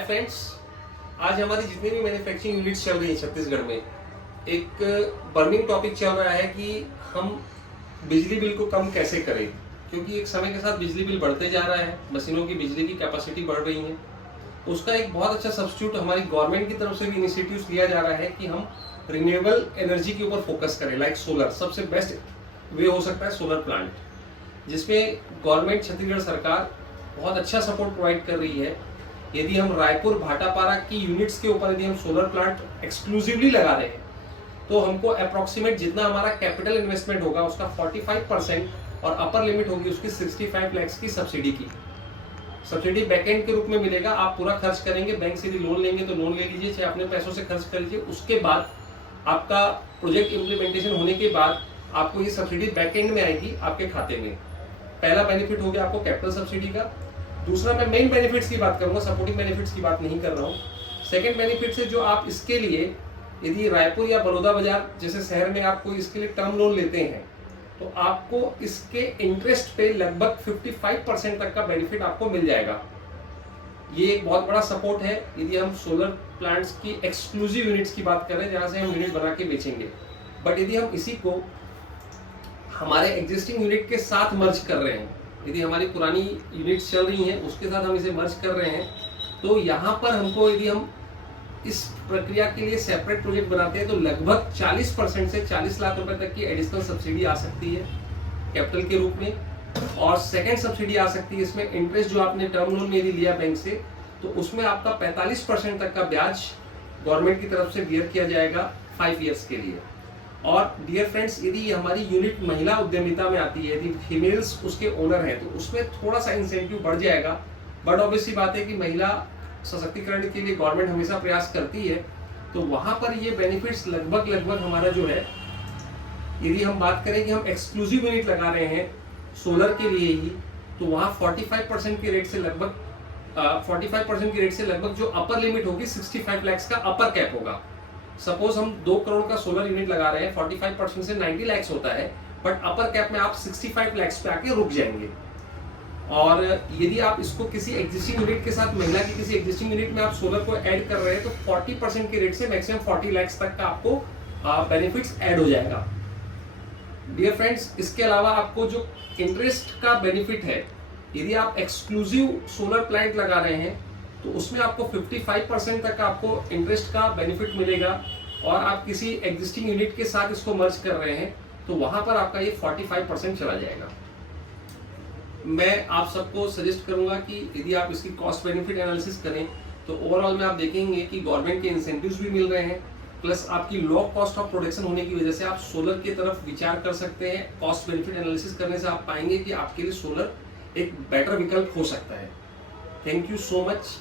Hi friends, आज हमारी जितनी भी मैन्युफैक्चरिंग यूनिट्स चल रही हैं छत्तीसगढ़ में, एक बर्निंग टॉपिक चल रहा है कि हम बिजली बिल को कम कैसे करें। क्योंकि एक समय के साथ बिजली बिल बढ़ते जा रहा है, मशीनों की बिजली की कैपेसिटी बढ़ रही है। उसका एक बहुत अच्छा सब्स्टिट्यूट हमारी गवर्नमेंट की तरफ से भी इनिशिएटिव्स लिया जा रहा है कि हम रिन्यूएबल एनर्जी के ऊपर फोकस करें। लाइक सोलर सबसे बेस्ट वे हो सकता है, सोलर प्लांट, जिसमें गवर्नमेंट छत्तीसगढ़ सरकार बहुत अच्छा सपोर्ट प्रोवाइड कर रही है। यदि हम रायपुर भाटापारा की यूनिट्स के ऊपर यदि हम सोलर प्लांट एक्सक्लूसिवली लगा रहे हैं तो हमको अप्रोक्सीमेट जितना हमारा कैपिटल इन्वेस्टमेंट होगा उसका 45% और अपर लिमिट होगी उसकी 65 लाख की सब्सिडी की। सब्सिडी बैकएंड के रूप में मिलेगा। आप पूरा खर्च करेंगे, बैंक से यदि लोन लेंगे तो लोन ले लीजिए, चाहे अपने पैसों से खर्च कर लीजिए। उसके बाद आपका प्रोजेक्ट इम्प्लीमेंटेशन होने के बाद आपको ये सब्सिडी बैकएंड में आएगी आपके खाते में। पहला बेनिफिट हो गया आपको कैपिटल सब्सिडी का। दूसरा, मैं मेन बेनिफिट्स की बात करूंगा, सपोर्टिंग बेनिफिट्स की बात नहीं कर रहा हूँ। सेकंड बेनिफिट है जो आप इसके लिए यदि रायपुर या बड़ौदा बाजार जैसे शहर में आप कोई इसके लिए टर्म लोन लेते हैं तो आपको इसके इंटरेस्ट पे लगभग 55% तक का बेनिफिट आपको मिल जाएगा। ये एक बहुत बड़ा सपोर्ट है यदि हम सोलर प्लांट्स की एक्सक्लूसिव यूनिट्स की बात करें जहां से हम यूनिट बना के बेचेंगे। बट यदि हम इसी को हमारे एग्जिस्टिंग यूनिट के साथ मर्ज कर रहे हैं, यदि हमारी पुरानी यूनिट्स चल रही हैं उसके साथ हम इसे मर्ज कर रहे हैं, तो यहाँ पर हमको यदि हम इस प्रक्रिया के लिए सेपरेट प्रोजेक्ट बनाते हैं तो लगभग 40% से 40 लाख रुपए तक की एडिशनल सब्सिडी आ सकती है कैपिटल के रूप में। और सेकेंड सब्सिडी आ सकती है इसमें, इंटरेस्ट जो आपने टर्म लोन में यदि लिया बैंक से तो उसमें आपका 45% तक का ब्याज गवर्नमेंट की तरफ से बियर किया जाएगा 5 ईयर्स के लिए। और डियर फ्रेंड्स, यदि हमारी यूनिट महिला उद्यमिता में आती है, यदि फीमेल्स उसके ओनर हैं तो उसमें थोड़ा सा इंसेंटिव बढ़ जाएगा। बट ऑब्वियसली बात है कि महिला सशक्तिकरण के लिए गवर्नमेंट हमेशा प्रयास करती है, तो वहां पर ये बेनिफिट्स लगभग हमारा जो है, यदि हम बात करें कि हम एक्सक्लूसिव यूनिट लगा रहे हैं सोलर के लिए ही, तो वहां 45% के रेट से लगभग जो अपर लिमिट होगी 65 लाख का अपर कैप होगा। सपोज हम 2 करोड़ का सोलर यूनिट लगा रहे हैं, 45% से 90 लाख होता है, बट अपर कैप में आप 65 लाख पे आके रुक जाएंगे। और यदि आप इसको किसी एग्जिस्टिंग यूनिट के साथ, महिला की किसी एग्जिस्टिंग यूनिट में आप सोलर को ऐड कर रहे हैं तो 40% के रेट से मैक्सिमम 40 लाख तक का आपको बेनिफिट्स ऐड हो जाएगा। डियर फ्रेंड्स, इसके अलावा आपको जो इंटरेस्ट का बेनिफिट है, यदि आप एक्सक्लूसिव सोलर प्लांट लगा रहे हैं तो उसमें आपको 55% तक का आपको इंटरेस्ट का बेनिफिट मिलेगा। और आप किसी एग्जिस्टिंग यूनिट के साथ इसको मर्ज कर रहे हैं तो वहां पर आपका ये 45% चला जाएगा। मैं आप सबको सजेस्ट करूंगा कि यदि आप इसकी कॉस्ट बेनिफिट एनालिसिस करें तो ओवरऑल में आप देखेंगे कि गवर्नमेंट के इंसेंटिव्स भी मिल रहे हैं, प्लस आपकी लो कॉस्ट ऑफ प्रोडक्शन होने की वजह से आप सोलर की तरफ विचार कर सकते हैं। कॉस्ट बेनिफिट एनालिसिस करने से आप पाएंगे कि आपके लिए सोलर एक बेटर विकल्प हो सकता है। Thank you so much.